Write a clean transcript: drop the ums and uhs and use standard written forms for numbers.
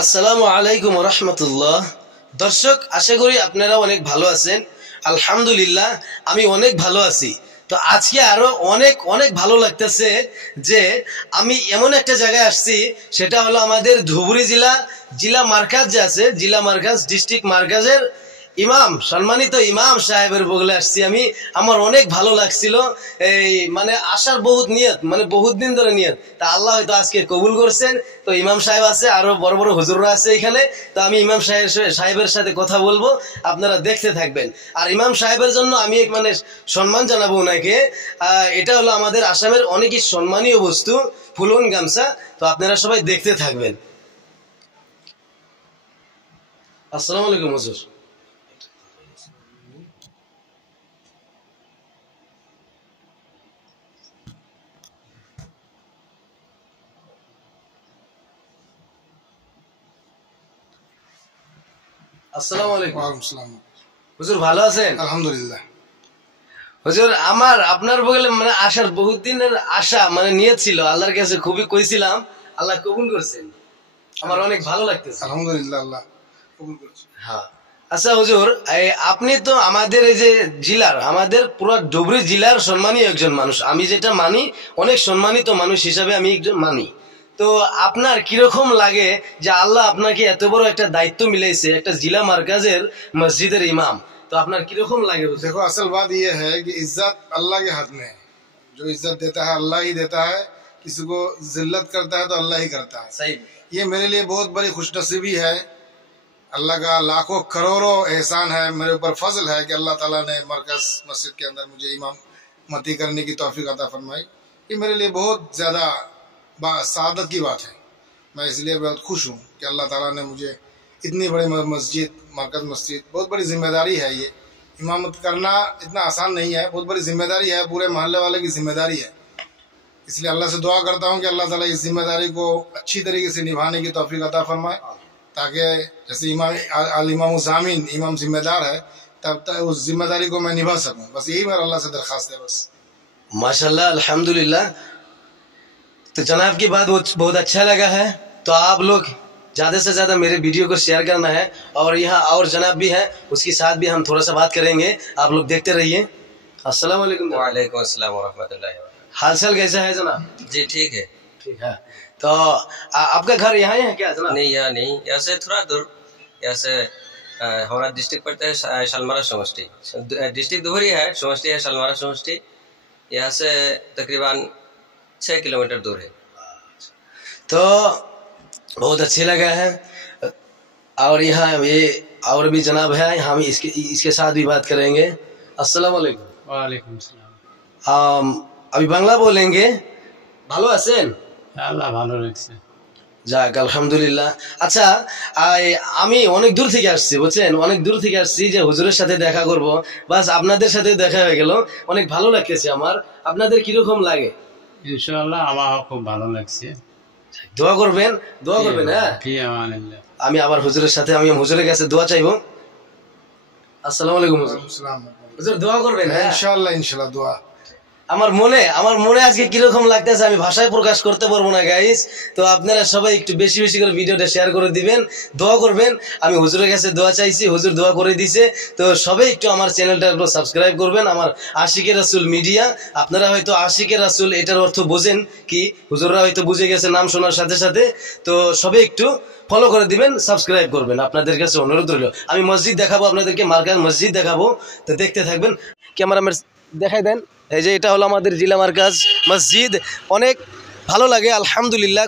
আসসালামু আলাইকুম রহমতুল্লাহ। দর্শক, আশা করি আপনারা অনেক ভালো আছেন। আলহামদুলিল্লাহ আমি অনেক ভালো আছি। তো আজকে আরো অনেক অনেক ভালো লাগতেছে যে আমি এমন একটা জায়গায় আসছি, সেটা হলো আমাদের ধুবড়ী জেলা মার্কাজ যে আছে, জেলা মার্কাজ ডিস্ট্রিক্ট মার্কাজের ইমাম, সম্মানিত ইমাম সাহেবের বগলে আসছি আমি। আমার অনেক ভালো লাগছিল, এই মানে আসার বহুত নিয়ত, মানে বহুত দিন ধরে নিয়ত। তা আল্লাহ হয়তো আজকে কবুল করছেন। তো ইমাম সাহেব আছে, আরো বড় বড় হুজুররা আছে এখানে। তো আমি ইমাম সাহেবের সাথে কথা বলবো, আপনারা দেখতে থাকবেন। আর ইমাম সাহেবের জন্য আমি মানে সম্মান জানাবো ওনাকে। এটা হলো আমাদের আসামের অনেকই সম্মানীয় বস্তু, ফুলন গামছা। তো আপনারা সবাই দেখতে থাকবেন। আসসালামু আলাইকুম হুজুর। আসসালামু আলাইকুম। ওয়ালাইকুম আসসালাম। হুজুর ভালো আছেন? আলহামদুলিল্লাহ। হুজুর আমার আপনার বগলে মানে আসার বহুত দিনের আশা, মানে নিয়ত ছিল, আল্লাহর কাছে খুবই কইছিলাম, আল্লাহ কবুল করছেন। আমার অনেক ভালো লাগতেছে। আলহামদুলিল্লাহ, আল্লাহ কবুল করছে। হ্যাঁ, আচ্ছা হুজুর, আপনি তো আমাদের এই যে জেলার, আমাদের পুরো ধুবড়ী জেলার সম্মানীয় একজন মানুষ। আমি যেটা মানি, অনেক সম্মানিত মানুষ হিসাবে আমি একজন মানি। তো আপনার কিরকম লাগে যে আল্লাহ আপনাকে এত বড় একটা দায়িত্ব মিলাইছে, একটা जिला মার্কাজের মসজিদের ইমাম? तो আপনার কিরকম লাগে? देखो, असल बात यह है कि इज्जत अल्लाह के हाथ में है। जो इज्जत देता है अल्लाह ही देता है, किसी को जिल्लत करता है तो अल्लाह ही करता है। सही। ये मेरे लिए बहुत बड़ी खुशनसीबी है। अल्लाह का लाखों करोड़ों एहसान है, मेरे ऊपर फजल है कि अल्लाह ताला ने मरकज मस्जिद के अंदर मुझे इमामती करने की तौफीक अता फरमाई। ये मेरे लिए बहुत ज़्यादा सादत की बात है। मैं इसलिए बहुत खुश हूँ कि अल्लाह ताला ने मुझे इतनी बड़ी मस्जिद, मरकज मस्जिद, बहुत बड़ी जिम्मेदारी है। ये इमामत करना इतना आसान नहीं है, बहुत बड़ी जिम्मेदारी है, पूरे मोहल्ले वाले की जिम्मेदारी है। इसलिए अल्लाह से दुआ करता हूँ कि अल्लाह ताला इस जिम्मेदारी को अच्छी तरीके से निभाने की तौफीक अता फरमाए, ताकि जैसे इमाम ज़ामीन इमाम जिम्मेदार है, तब तक उस जिम्मेदारी को मैं निभा सकूँ। बस यही मेरा अल्लाह से दरख्वास्त है। बस माशाल्लाह, अल्हम्दुलिल्लाह। तो जनाब की बात बहुत अच्छा लगा है। तो आप लोग ज़्यादा से ज़्यादा मेरे वीडियो को शेयर करना है। और यहाँ और जनाब भी है, उसके साथ भी हम थोड़ा सा बात करेंगे, आप लोग देखते रहिए। अस्सलाम वालेकुम। वालेकुम अस्सलाम व रहमतुल्लाहि व बरकातहू। हाल चाल कैसा है जनाब? जी ठीक है। ठीक है। तो आपका घर यहाँ ही है क्या जनाब? नहीं, यहाँ नहीं, यहाँ से थोड़ा दूर। यहाँ से हमारा डिस्ट्रिक्ट पड़ता है शालमारा समष्टि। डिस्ट्रिक्ट धुबरी है, समष्टि है शालमारा समष्टि। यहाँ से तकरीबन 6 किलोमीटर दूर है। तो बहुत अच्छे लगा है। और यहाँ ये और भी जनाब है, हम इसके साथ भी बात करेंगे। अस्सलाम वालेकुम। वालेकुम सलाम। अभी बांग्ला बोलेंगे। ভালো আছেন? আল্লাহ ভালো রাখছে। যাক, আলহামদুলিল্লাহ। আচ্ছা, আমি অনেক দূর থেকে আসছি, বুঝছেন, অনেক দূর থেকে আসছি যে হুজুরের সাথে দেখা করব। বাস আপনাদের সাথে দেখা হয়ে গেল, অনেক ভালো লাগতেছে আমার। আপনাদের কিরকম লাগে? ইনশাআল্লাহ আমার খুব ভালো লাগছে। দোয়া করবেন, দোয়া করবেন। হ্যাঁ, ফি আমানিল্লাহ। আমি আবার হুজুরের সাথে, আমি হুজুরের কাছে দোয়া চাইবো। আসসালামু আলাইকুম হুজুর। হুজুর দোয়া করবেন। হ্যাঁ इंशाल्लाह, इंशाल्लाह दुआ। আমার মনে আজকে কিরকম লাগতেছে আমি ভাষায় প্রকাশ করতে পারবো না গাইস। তো আপনারা সবাই একটু বেশি বেশি করে ভিডিওটা শেয়ার করে দিবেন, দোয়া করবেন। আমি হুজুরের কাছে দোয়া চাইছি, হুজুর দোয়া করে দিছে। তো সবাই একটু আমার চ্যানেলটা একটু সাবস্ক্রাইব করবেন, আমার আশিকে রাসূল মিডিয়া। আপনারা হয়তো আশিকে রাসূল এটার অর্থ বোঝেন কি, হুজুররা হয়তো বুঝে গেছে নাম শোনার সাথে সাথে। তো সবাই একটু ফলো করে দিবেন, সাবস্ক্রাইব করবেন, আপনাদের কাছে অনুরোধ রইল। আমি মসজিদ দেখাবো আপনাদেরকে, মার্কাজ মসজিদ দেখাবো, তো দেখতে থাকবেন। ক্যামেরাম্যান দেখাই দেন। এই যে এটা হলো আমাদের জেলা মার্কাজ মসজিদ, অনেক ভালো লাগে আলহামদুলিল্লাহ।